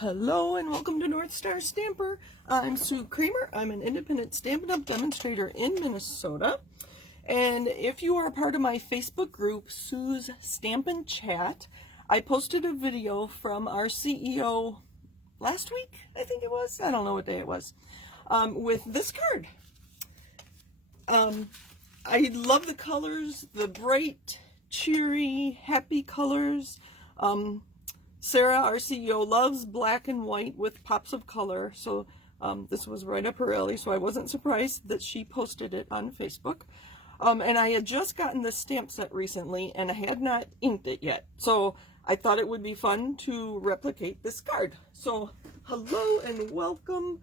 Hello and welcome to North Star Stamper. I'm Sue Kramer. I'm an independent Stampin' Up! Demonstrator in Minnesota. And if you are a part of my Facebook group, Sue's Stampin' Chat, I posted a video from our CEO last week, I think it was. I don't know what day it was. With this card. I love the colors, the bright, cheery, happy colors. Sarah, our CEO, loves black and white with pops of color, so this was right up her alley, so I wasn't surprised that she posted it on Facebook. And I had just gotten this stamp set recently, and I had not inked it yet, so I thought it would be fun to replicate this card. So, hello and welcome.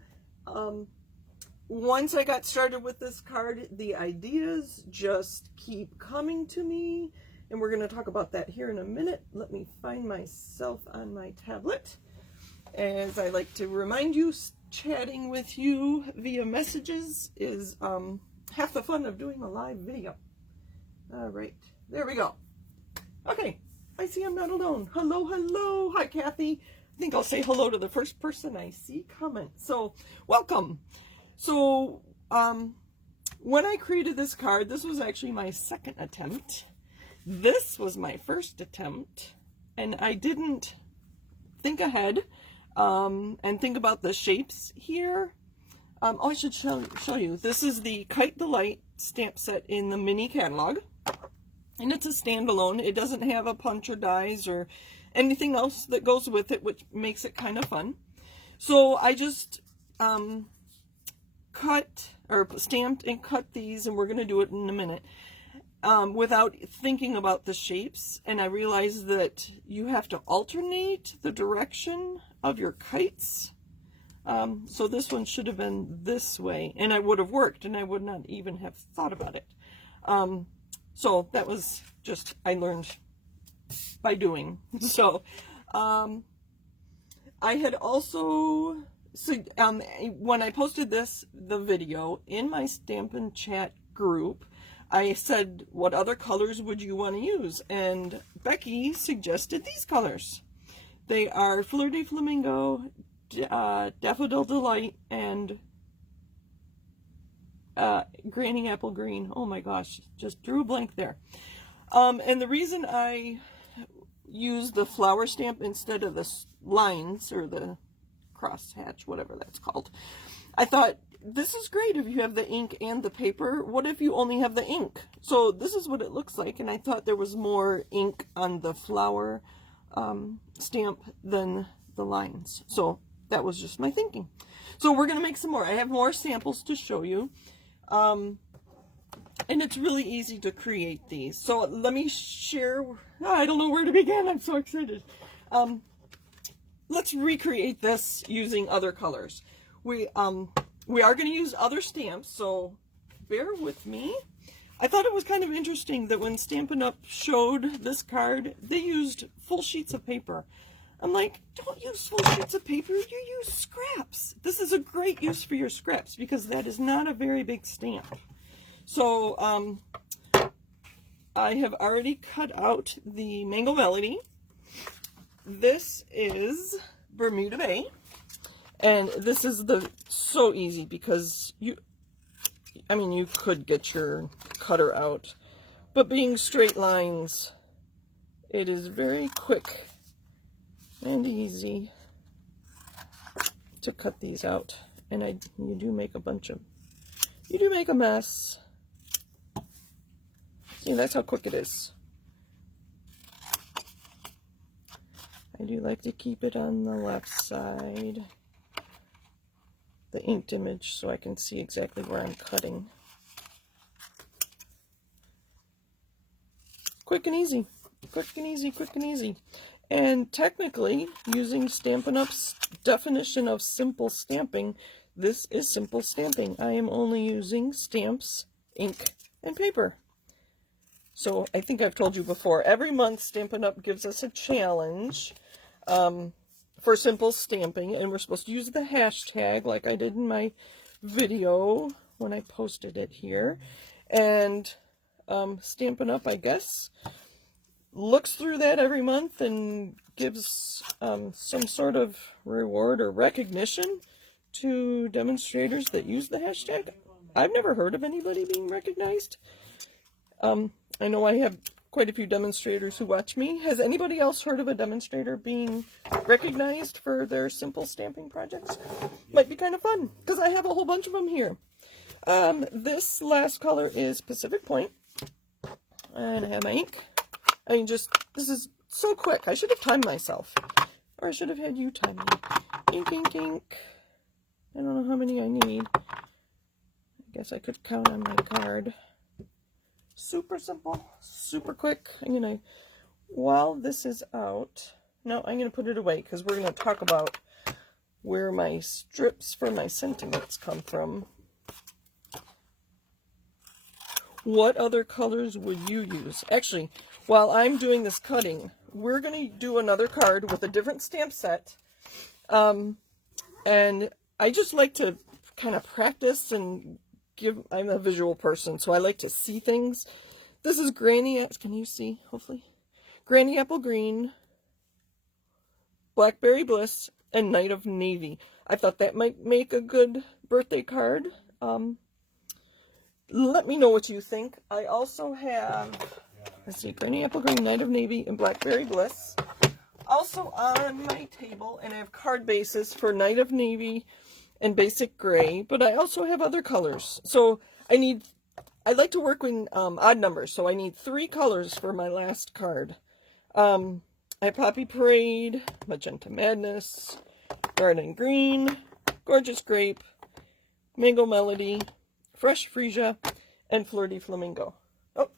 Once I got started with this card, the ideas just keep coming to me. And we're going to talk about that here in a minute. Let me find myself on my tablet. As I like to remind you, chatting with you via messages is half the fun of doing a live video. All right, there we go. Okay, I see I'm not alone. Hello, hello. Hi, Kathy. I think I'll say hello to the first person I see comment. So, welcome. So, when I created this card, this was actually my second attempt. This was my first attempt, and I didn't think ahead and think about the shapes here. Oh, I should show you. This is the Kite Delight stamp set in the mini catalog, and it's a standalone. It doesn't have a punch or dies or anything else that goes with it, which makes it kind of fun. So I just stamped and cut these, and we're going to do it in a minute. Without thinking about the shapes, and I realized that you have to alternate the direction of your kites. So this one should have been this way, and it would have worked, and I would not even have thought about it. So that was just, I learned by doing. So I had also, when I posted the video in my Stampin' Chat group, I said, what other colors would you want to use? And Becky suggested these colors. They are Fleur de Flamingo, Daffodil Delight, and Granny Apple Green. Oh my gosh, just drew a blank there. And the reason I used the flower stamp instead of the lines, or the crosshatch, whatever that's called, I thought, this is great if you have the ink and the paper. What if you only have the ink? So this is what it looks like, and I thought there was more ink on the flower stamp than the lines. So that was just my thinking. So we're going to make some more. I have more samples to show you. And it's really easy to create these. So let me share. I don't know where to begin. I'm so excited. Let's recreate this using other colors. We are going to use other stamps, so bear with me. I thought it was kind of interesting that when Stampin' Up! Showed this card, they used full sheets of paper. I'm like, don't use full sheets of paper, you use scraps. This is a great use for your scraps because that is not a very big stamp. So, I have already cut out the Mango Melody. This is Bermuda Bay. And this is so easy because you could get your cutter out, but being straight lines, it is very quick and easy to cut these out. And you do make a mess. See, that's how quick it is. I do like to keep it on the left side, the inked image, so I can see exactly where I'm cutting. Quick and easy, quick and easy, quick and easy. And technically, using Stampin' Up's definition of simple stamping, this is simple stamping. I am only using stamps, ink, and paper. So I think I've told you before, every month Stampin' Up gives us a challenge for simple stamping, and we're supposed to use the hashtag like I did in my video when I posted it here. And Stampin' Up, I guess, looks through that every month and gives some sort of reward or recognition to demonstrators that use the hashtag. I've never heard of anybody being recognized. I know I have quite a few demonstrators who watch me. Has anybody else heard of a demonstrator being recognized for their simple stamping projects? Might be kind of fun, because I have a whole bunch of them here. This last color is Pacific Point. And I have my ink. I mean, just, this is so quick. I should have timed myself. Or I should have had you time me. Ink, ink, ink. I don't know how many I need. I guess I could count on my card. Super simple, super quick. I'm gonna, while this is out, no, I'm gonna put it away because we're gonna talk about where my strips for my sentiments come from. What other colors would you use? Actually, while I'm doing this cutting, we're gonna do another card with a different stamp set. And I just like to kind of practice and I'm a visual person, so I like to see things. This is Granny, can you see, hopefully? Granny Apple Green, Blackberry Bliss, and Night of Navy. I thought that might make a good birthday card. Let me know what you think. I also have, let's see, Granny Apple Green, Night of Navy, and Blackberry Bliss. Also on my table, and I have card bases for Night of Navy and Basic Gray, but I also have other colors. So I like to work with odd numbers, so I need 3 colors for my last card. I have Poppy Parade, Magenta Madness, Garden Green, Gorgeous Grape, Mango Melody, Fresh Freesia, and Flirty Flamingo. Oh,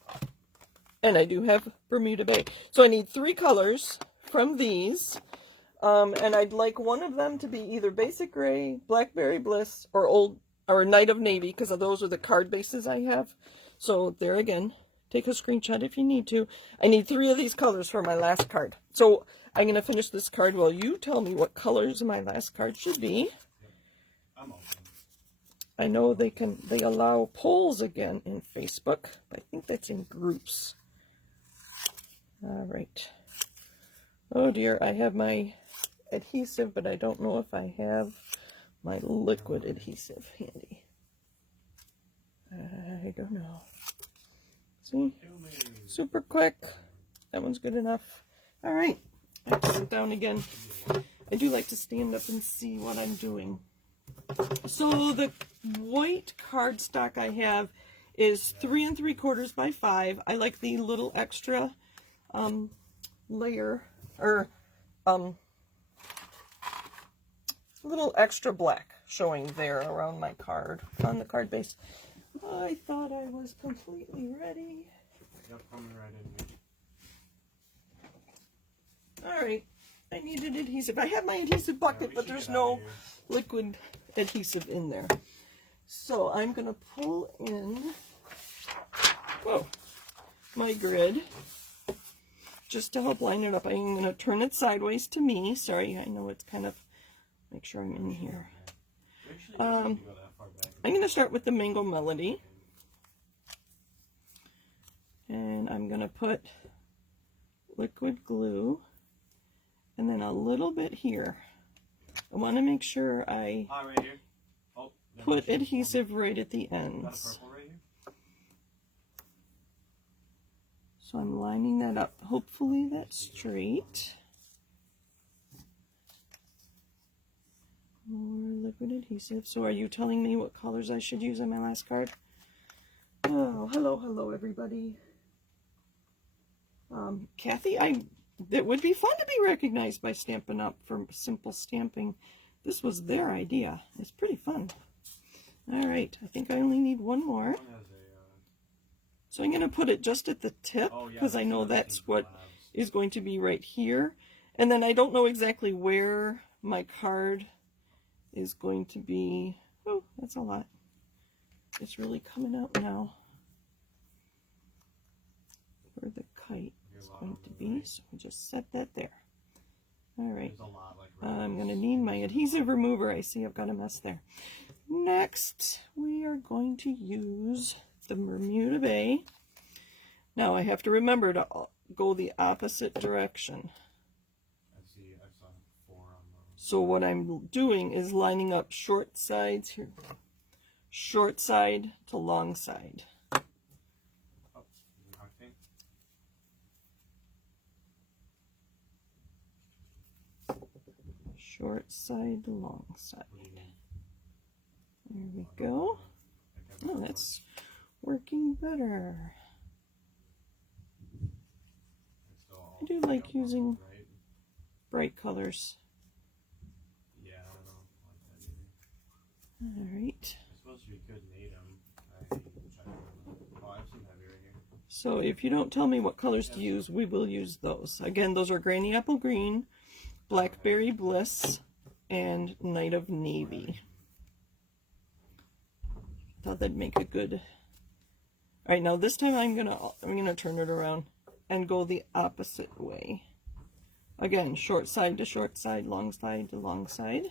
and I do have Bermuda Bay. So I need 3 colors from these. And I'd like one of them to be either Basic Gray, Blackberry Bliss, or Night of Navy, because those are the card bases I have. So there again, take a screenshot if you need to. I need 3 of these colors for my last card. So I'm going to finish this card while you tell me what colors my last card should be. I'm open. I know they allow polls again in Facebook, but I think that's in groups. All right. Oh dear, I have my adhesive, but I don't know if I have my liquid adhesive handy. I don't know. See? Super quick. That one's good enough. All right. I put it down again. I do like to stand up and see what I'm doing. So the white cardstock I have is 3 3/4 by 5. I like the little extra layer, or little extra black showing there around my card, on the card base. I thought I was completely ready. Yep, coming right in here. Alright, I needed adhesive. I have my adhesive bucket, but there's no liquid adhesive in there. So I'm going to pull in, my grid, just to help line it up. I'm going to turn it sideways to me. Sorry, I know it's kind of, make sure I'm in here. I'm going to start with the Mango Melody. And I'm going to put liquid glue, and then a little bit here. I want to make sure I put adhesive right at the ends. So I'm lining that up. Hopefully that's straight. More liquid adhesive. So are you telling me what colors I should use on my last card? Oh, hello everybody. Kathy, it would be fun to be recognized by Stampin' Up for simple stamping. This was their idea. It's pretty fun. All right, I think I only need one more. So I'm going to put it just at the tip, because I know that's what is going to be right here. And then I don't know exactly where my card is going to be. Oh, that's a lot. It's really coming out now. Where the kite is going to be. So we just set that there. All right. I'm going to need my adhesive remover. I see I've got a mess there. Next, we are going to use the Bermuda Bay. Now I have to remember to go the opposite direction. I see. I saw 4 on those. So what I'm doing is lining up short sides here. Short side to long side. Oh, nothing. Short side to long side. What do you mean? There we go. Oh, that's working better. I do like using bright colors. Yeah, I don't know like that either. Alright. It's supposed to be good Natum. Oh, I have some heavy right here. So if you don't tell me what colors to use, we will use those. Again, those are Granny Apple Green, Blackberry Bliss, and Night of Navy. Thought that'd make a good. Alright, now this time I'm gonna turn it around and go the opposite way. Again, short side to short side, long side to long side.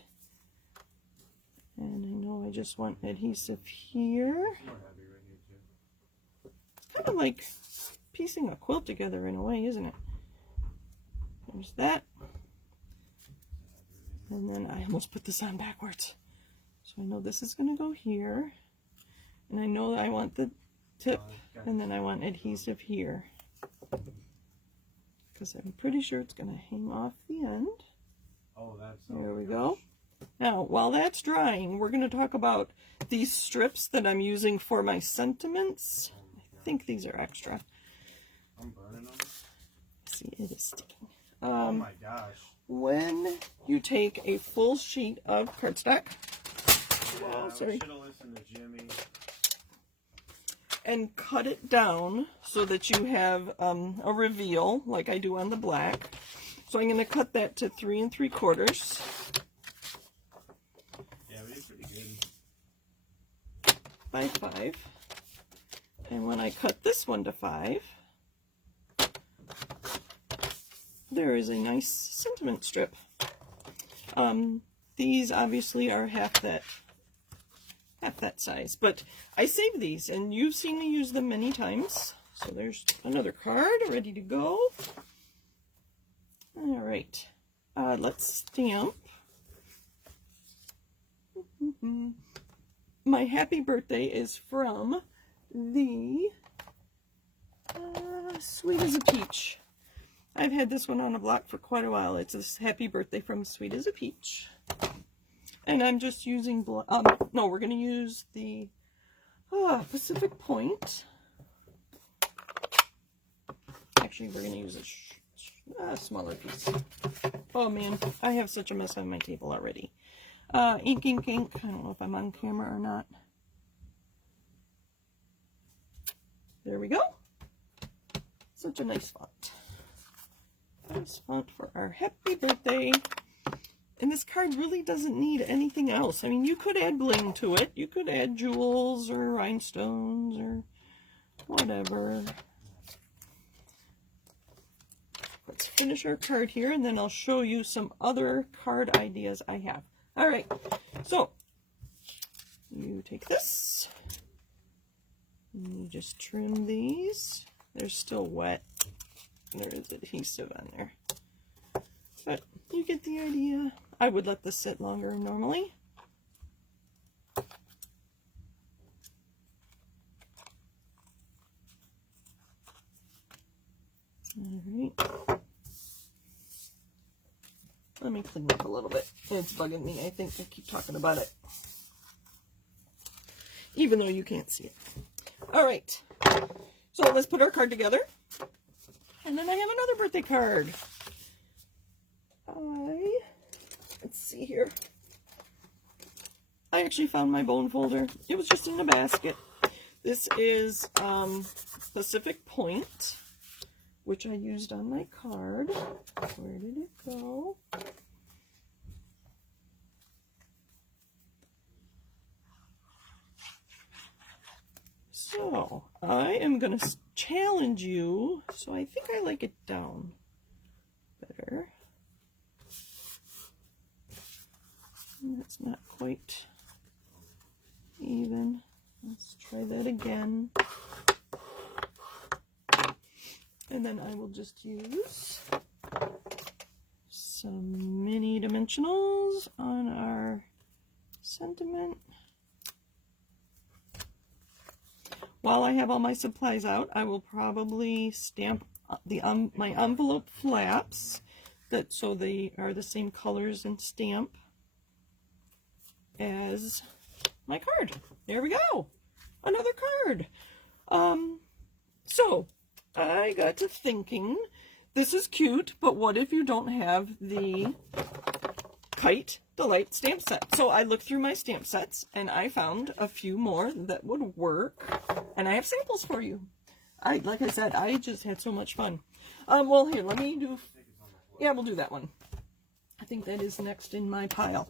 And I know I just want adhesive here. More heavy right here too. It's kind of like piecing a quilt together in a way, isn't it? There's that. And then I almost put this on backwards. So I know this is going to go here. And I know I want the tip, and then I want adhesive here. Because I'm pretty sure it's going to hang off the end. Oh, that's... There we go. Now, while that's drying, we're going to talk about these strips that I'm using for my sentiments. I think these are extra. I'm burning them. See, it is sticking. Oh my gosh. When you take a full sheet of cardstock, Yeah, sorry, I should have listened to Jimmy. and cut it down so that you have a reveal like I do on the black. So I'm going to cut that to 3 3/4 Yeah, we did pretty good. by 5. And when I cut this one to 5, there is a nice sentiment strip. These obviously are half that size, but I save these, and you've seen me use them many times. So there's another card ready to go. All right, let's stamp. My happy birthday is from the Sweet as a Peach. I've had this one on a block for quite a while. It's this happy birthday from Sweet as a Peach. And I'm just using, no, we're going to use the Pacific Point. Actually, we're going to use a smaller piece. Oh man, I have such a mess on my table already. Ink. I don't know if I'm on camera or not. There we go. Such a nice font. Nice font for our happy birthday. And this card really doesn't need anything else. I mean, you could add bling to it. You could add jewels or rhinestones or whatever. Let's finish our card here, and then I'll show you some other card ideas I have. All right, so you take this, and you just trim these. They're still wet. There is adhesive on there, but you get the idea. I would let this sit longer normally. All right. Let me clean up a little bit. It's bugging me. I think I keep talking about it, even though you can't see it. All right. So let's put our card together. And then I have another birthday card. Let's see here. I actually found my bone folder. It was just in a basket. This is Pacific Point, which I used on my card. Where did it go? So I am going to challenge you. So I think I like it down better. That's not quite even. Let's try that again. And then I will just use some mini dimensionals on our sentiment. While I have all my supplies out, I will probably stamp the my envelope flaps so they are the same colors and stamp as my card. There we go. Another card. So I got to thinking, this is cute, but what if you don't have the Kite Delight stamp set? So I looked through my stamp sets and I found a few more that would work, and I have samples for you. Like I said, I just had so much fun. Well, here, let me do, yeah, we'll do that one. I think that is next in my pile.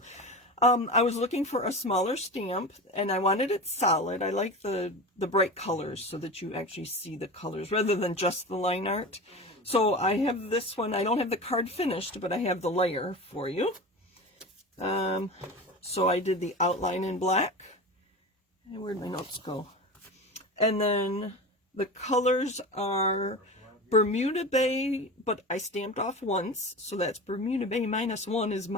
I was looking for a smaller stamp, and I wanted it solid. I like the bright colors so that you actually see the colors rather than just the line art. So I have this one. I don't have the card finished, but I have the layer for you. So I did the outline in black. And where'd my notes go? And then the colors are Bermuda Bay, but I stamped off once, so that's Bermuda Bay -1 is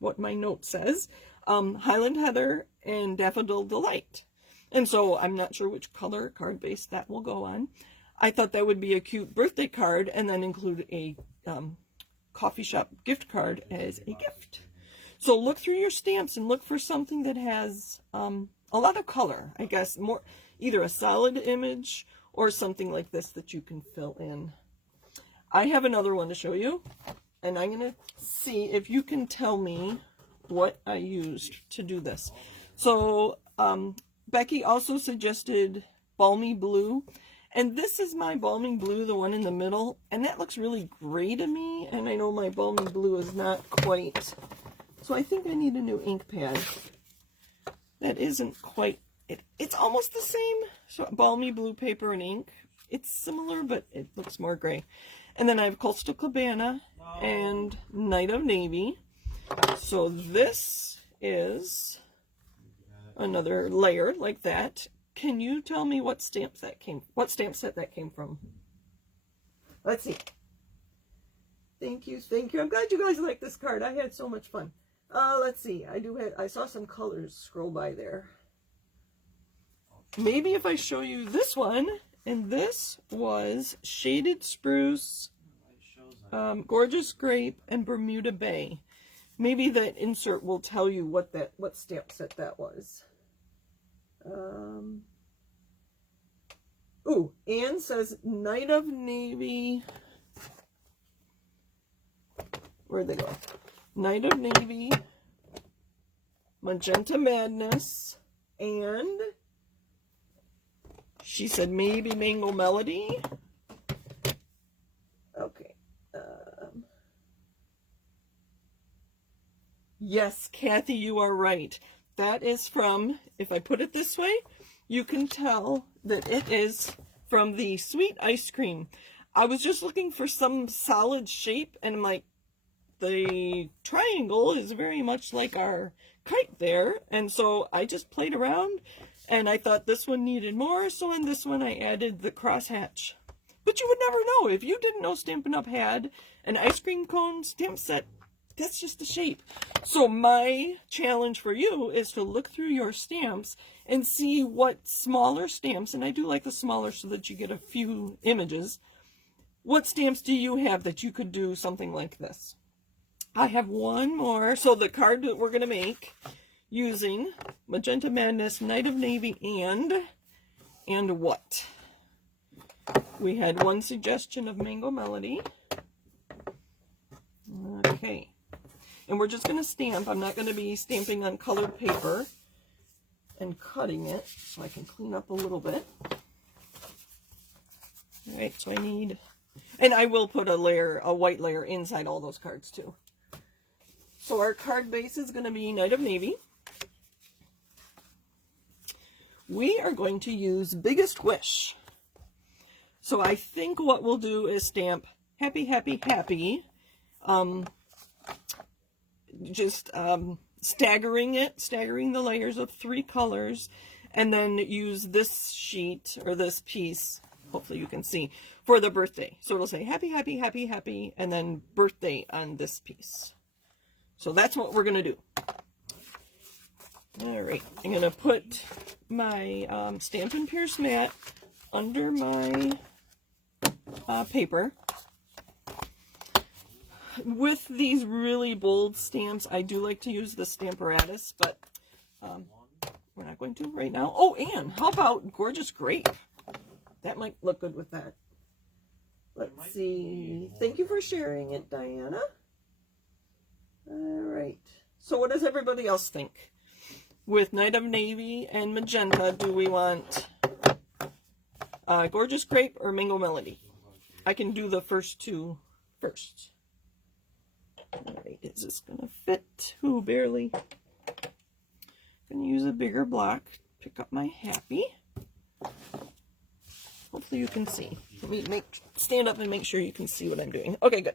what my note says. Highland Heather and Daffodil Delight. And so I'm not sure which color card base that will go on. I thought that would be a cute birthday card, and then include a coffee shop gift card as a gift. So look through your stamps and look for something that has a lot of color, I guess, more either a solid image or something like this that you can fill in. I have another one to show you, and I'm going to see if you can tell me what I used to do this. So Becky also suggested Balmy Blue, and this is my Balmy Blue, the one in the middle, and that looks really gray to me, and I know my Balmy Blue is not quite, so I think I need a new ink pad. That isn't quite, it's almost the same. So Balmy Blue paper and ink. It's similar, but it looks more gray. And then I have Coastal Cabana and Night of Navy. So this is another layer like that. Can you tell me what stamp set that came from? Let's see. Thank you, thank you. I'm glad you guys like this card. I had so much fun. Let's see. I saw some colors scroll by there. Maybe if I show you this one, and this was Shaded Spruce, Gorgeous Grape, and Bermuda Bay. Maybe that insert will tell you what stamp set that was. Ooh, Anne says Night of Navy. Where'd they go? Night of Navy, Magenta Madness, and she said maybe Mango Melody. Okay. Yes, Kathy, you are right. That is from, if I put it this way, you can tell that it is from the Sweet Ice Cream. I was just looking for some solid shape, and I'm like, the triangle is very much like our kite there, and so I just played around, and I thought this one needed more, so in this one I added the crosshatch. But you would never know. If you didn't know Stampin' Up! Had an ice cream cone stamp set, that's just the shape. So my challenge for you is to look through your stamps and see what smaller stamps, and I do like the smaller so that you get a few images, what stamps do you have that you could do something like this? I have one more. So the card that we're going to make using Magenta Madness, Night of Navy, and what? We had one suggestion of Mango Melody. Okay. And we're just going to stamp. I'm not going to be stamping on colored paper and cutting it, so I can clean up a little bit. All right, so I need, and I will put a white layer inside all those cards too. So our card base is going to be Night of Navy. We are going to use Biggest Wish. So I think what we'll do is stamp Happy, Happy, Happy. Staggering the layers of 3 colors, and then use this sheet or this piece hopefully you can see, for the birthday. So it'll say happy, happy, happy, happy, and then birthday on this piece. So that's what we're going to do. All right, I'm going to put my Stampin' Pierce mat under my paper. With these really bold stamps, I do like to use the Stamparatus, but we're not going to right now. Oh, and how about Gorgeous Grape? That might look good with that. Let's see. Thank you for sharing it, Diana. All right. So what does everybody else think? With Night of Navy and Magenta, do we want Gorgeous Grape or Mango Melody? I can do the first two first. All right, is this going to fit? Ooh, barely. I'm going to use a bigger block. Pick up my happy. Hopefully you can see. Let me stand up and make sure you can see what I'm doing. Okay, good.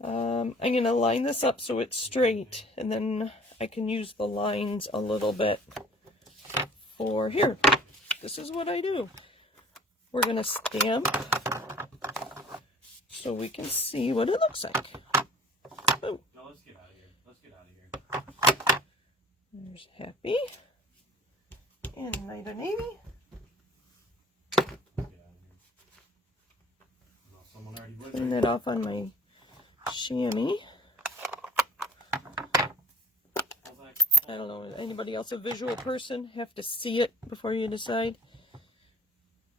I'm going to line this up so it's straight, and then I can use the lines a little bit for here. This is what I do. We're going to stamp so we can see what it looks like. Oh. No, let's get out of here. Let's get out of here. There's Happy and Night of Navy. Let's get out of here. No, someone already went. Clean that off on my chamois. I don't know, is anybody else a visual person? Have to see it before you decide.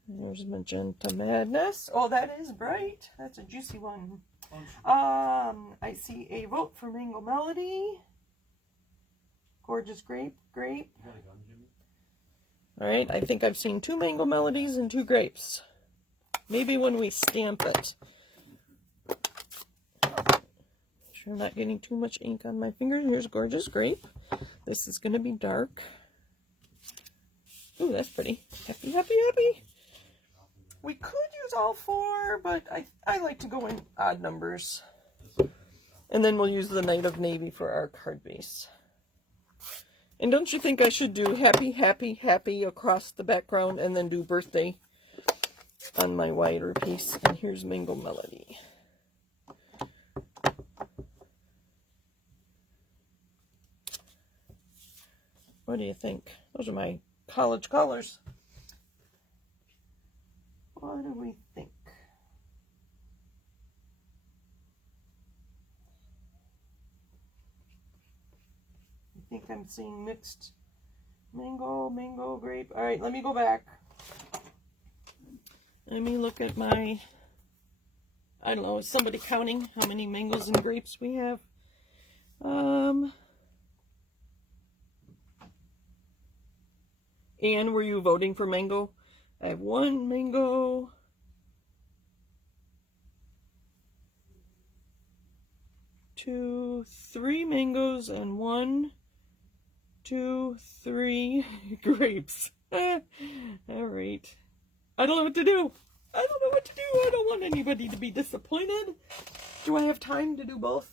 There's Magenta Madness. Oh, that is bright. That's a juicy one. I see a vote for Mango Melody. Gorgeous Grape. You got a gun, Jimmy? Alright, I think I've seen 2 Mango Melodies and 2 grapes. Maybe when we stamp it. Make sure I'm not getting too much ink on my fingers. Here's Gorgeous Grape. This is going to be dark. Ooh, that's pretty. Happy, happy, happy. We could use all 4, but I like to go in odd numbers. And then we'll use the Night of Navy for our card base. And don't you think I should do happy, happy, happy across the background and then do birthday on my wider piece? And here's Mango Melody. What do you think? Those are my college colors. What do we think? I think I'm seeing mixed mango, grape. All right, let me go back. Let me look at my, I don't know, is somebody counting how many mangoes and grapes we have? Anne, were you voting for mango? I have 1 mango. 2, 3 mangoes and 1, 2, 3 grapes. All right. I don't know what to do. I don't know what to do. I don't want anybody to be disappointed. Do I have time to do both?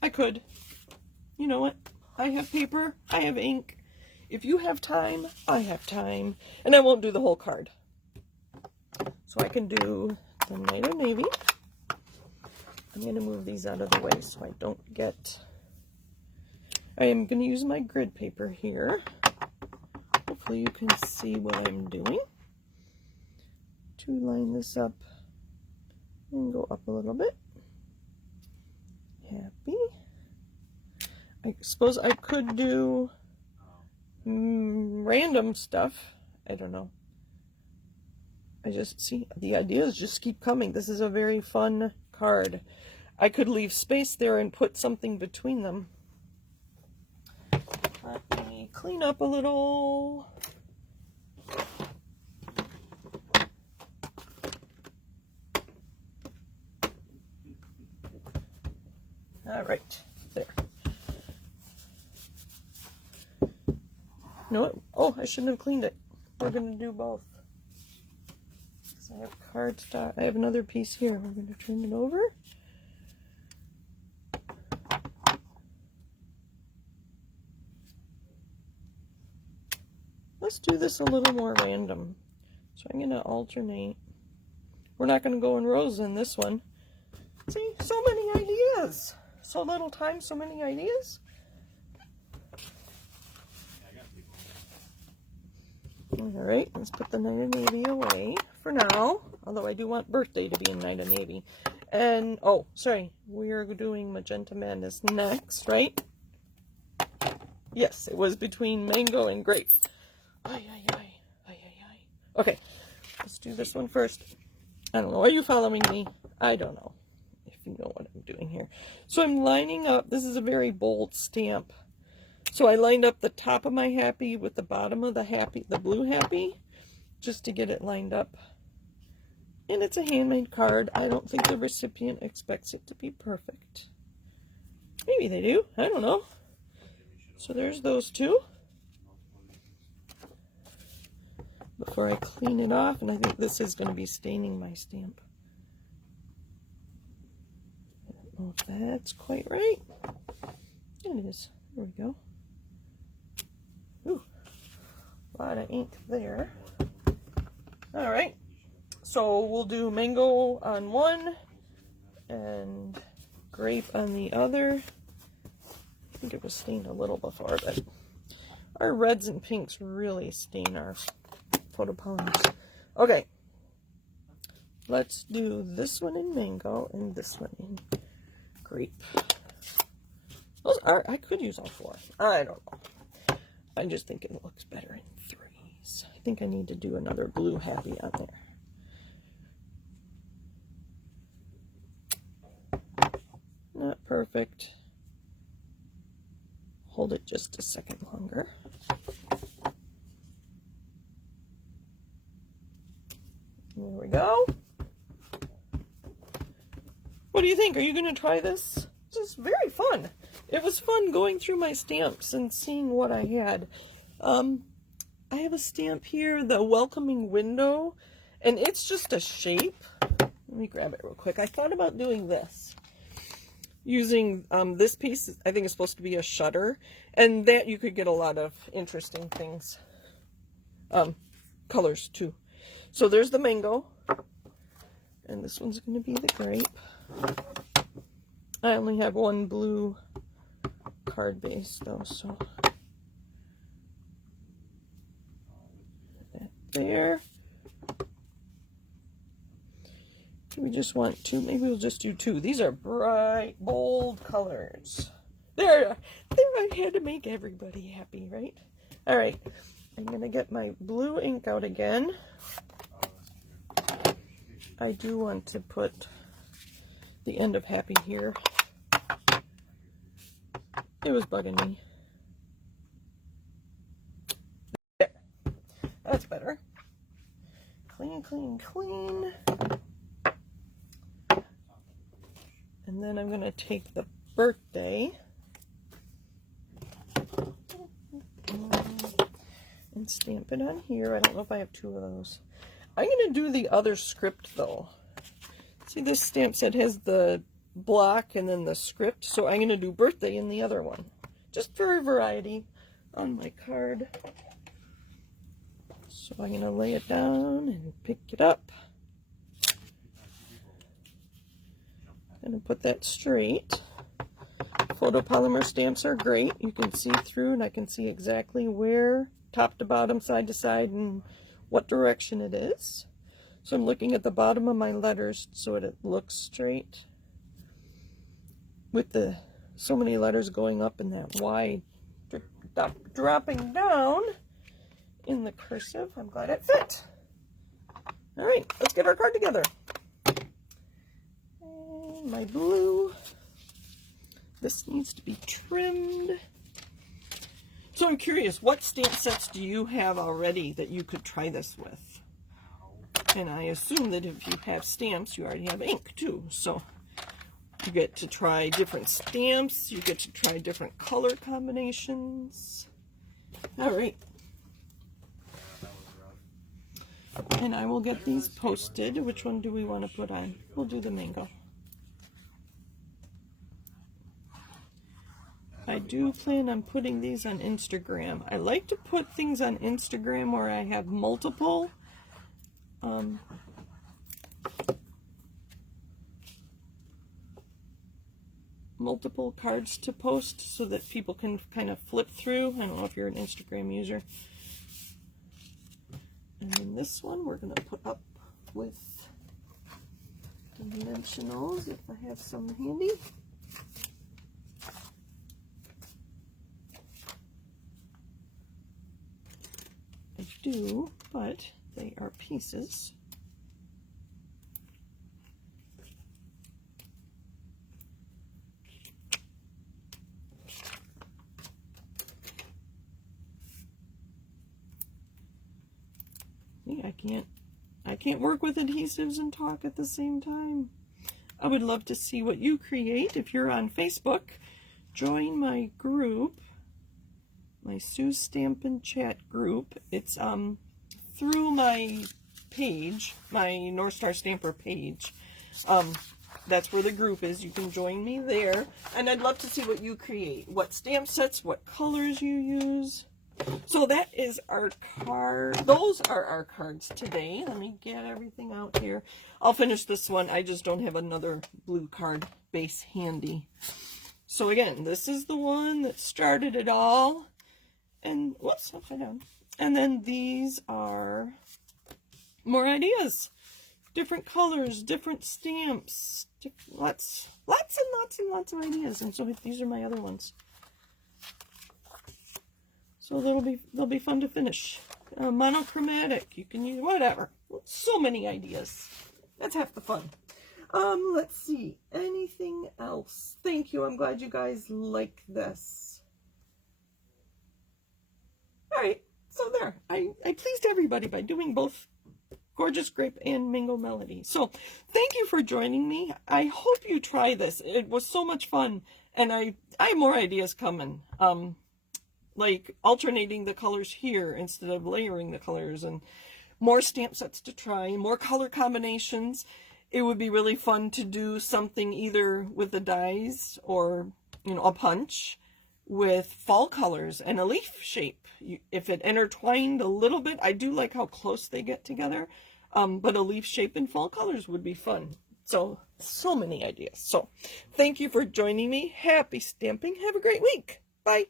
I could. You know what? I have paper. I have ink. If you have time, I have time. And I won't do the whole card. So I can do the Night of Navy. I'm going to move these out of the way so I don't get... I am going to use my grid paper here. Hopefully you can see what I'm doing. To line this up and go up a little bit. Happy. I suppose I could do random stuff. I don't know. I just see the ideas just keep coming. This is a very fun card. I could leave space there and put something between them. Let me clean up a little. All right, there. You know what? Oh, I shouldn't have cleaned it. We're going to do both. I have cardstock. I have another piece here. We're going to turn it over. Let's do this a little more random. So I'm going to alternate. We're not going to go in rows in this one. See, so many ideas. So little time, so many ideas. Alright, let's put the Night of Navy away for now. Although I do want birthday to be in Night of Navy. And, oh, sorry, we are doing Magenta Madness next, right? Yes, it was between mango and grape. Ay, ay, ay, ay, ay, ay. Okay, let's do this one first. I don't know, are you following me? I don't know if you know what I'm doing here. So I'm lining up, this is a very bold stamp. So I lined up the top of my happy with the bottom of the happy, the blue happy, just to get it lined up. And it's a handmade card. I don't think the recipient expects it to be perfect. Maybe they do, I don't know. So there's those two. Before I clean it off, and I think this is going to be staining my stamp. I don't know if that's quite right. It is. There we go. Ooh, a lot of ink there. All right, so we'll do mango on one and grape on the other. I think it was stained a little before, but our reds and pinks really stain our photopolymers. Okay, let's do this one in mango and this one in grape. Those are, I could use all four. I don't know. I just think it looks better in threes. I think I need to do another blue happy on there. Not perfect. Hold it just a second longer. There we go. What do you think? Are you going to try this? This is very fun. It was fun going through my stamps and seeing what I had. I have a stamp here, the welcoming window, and it's just a shape. Let me grab it real quick. I thought about doing this. Using this piece, I think it's supposed to be a shutter, and that you could get a lot of interesting things. Colors too. So there's the mango, and this one's going to be the grape. I only have one blue card base though, so that there. We just want two, maybe we'll just do two. These are bright, bold colors. There I had to make everybody happy, right? All right, I'm gonna get my blue ink out again. I do want to put the end of happy here. It was bugging me. There. That's better. Clean, clean, clean. And then I'm going to take the birthday and stamp it on here. I don't know if I have two of those. I'm going to do the other script though. See, this stamp set has the block and then the script, so I'm going to do birthday in the other one, just for variety on my card. So I'm going to lay it down and pick it up. I'm going to put that straight. Photopolymer stamps are great. You can see through, and I can see exactly where, top to bottom, side to side, and what direction it is. So I'm looking at the bottom of my letters so it looks straight. With the so many letters going up in that wide, dropping down in the cursive, I'm glad it fit. All right, let's get our card together. And my blue. This needs to be trimmed. So I'm curious, what stamp sets do you have already that you could try this with? And I assume that if you have stamps, you already have ink too. So you get to try different stamps. You get to try different color combinations. All right. And I will get these posted. Which one do we want to put on? We'll do the mango. I do plan on putting these on Instagram. I like to put things on Instagram where I have multiple multiple cards to post so that people can kind of flip through. I don't know if you're an Instagram user. And then this one we're going to put up with dimensionals if I have some handy. I do, but they are pieces. See, I can't work with adhesives and talk at the same time. I would love to see what you create. If you're on Facebook, join my group, my Sue's Stampin' Chat group. It's through my page, my North Star Stamper page. That's where the group is. You can join me there. And I'd love to see what you create, what stamp sets, what colors you use. So that is our card. Those are our cards today. Let me get everything out here. I'll finish this one. I just don't have another blue card base handy. So again, this is the one that started it all. And whoops, upside down. And then these are more ideas. Different colors, different stamps. Lots and lots of ideas. And so these are my other ones. So they'll be fun to finish. Monochromatic, you can use whatever. So many ideas. That's half the fun. Let's see. Anything else? Thank you. I'm glad you guys like this. All right. So there. I pleased everybody by doing both Gorgeous Grape and Mango Melody. So thank you for joining me. I hope you try this. It was so much fun, and I have more ideas coming. Like alternating the colors here instead of layering the colors, and more stamp sets to try, more color combinations. It would be really fun to do something either with the dies or, you know, a punch with fall colors and a leaf shape. If it intertwined a little bit, I do like how close they get together, but a leaf shape in fall colors would be fun. So many ideas. So thank you for joining me. Happy stamping. Have a great week. Bye.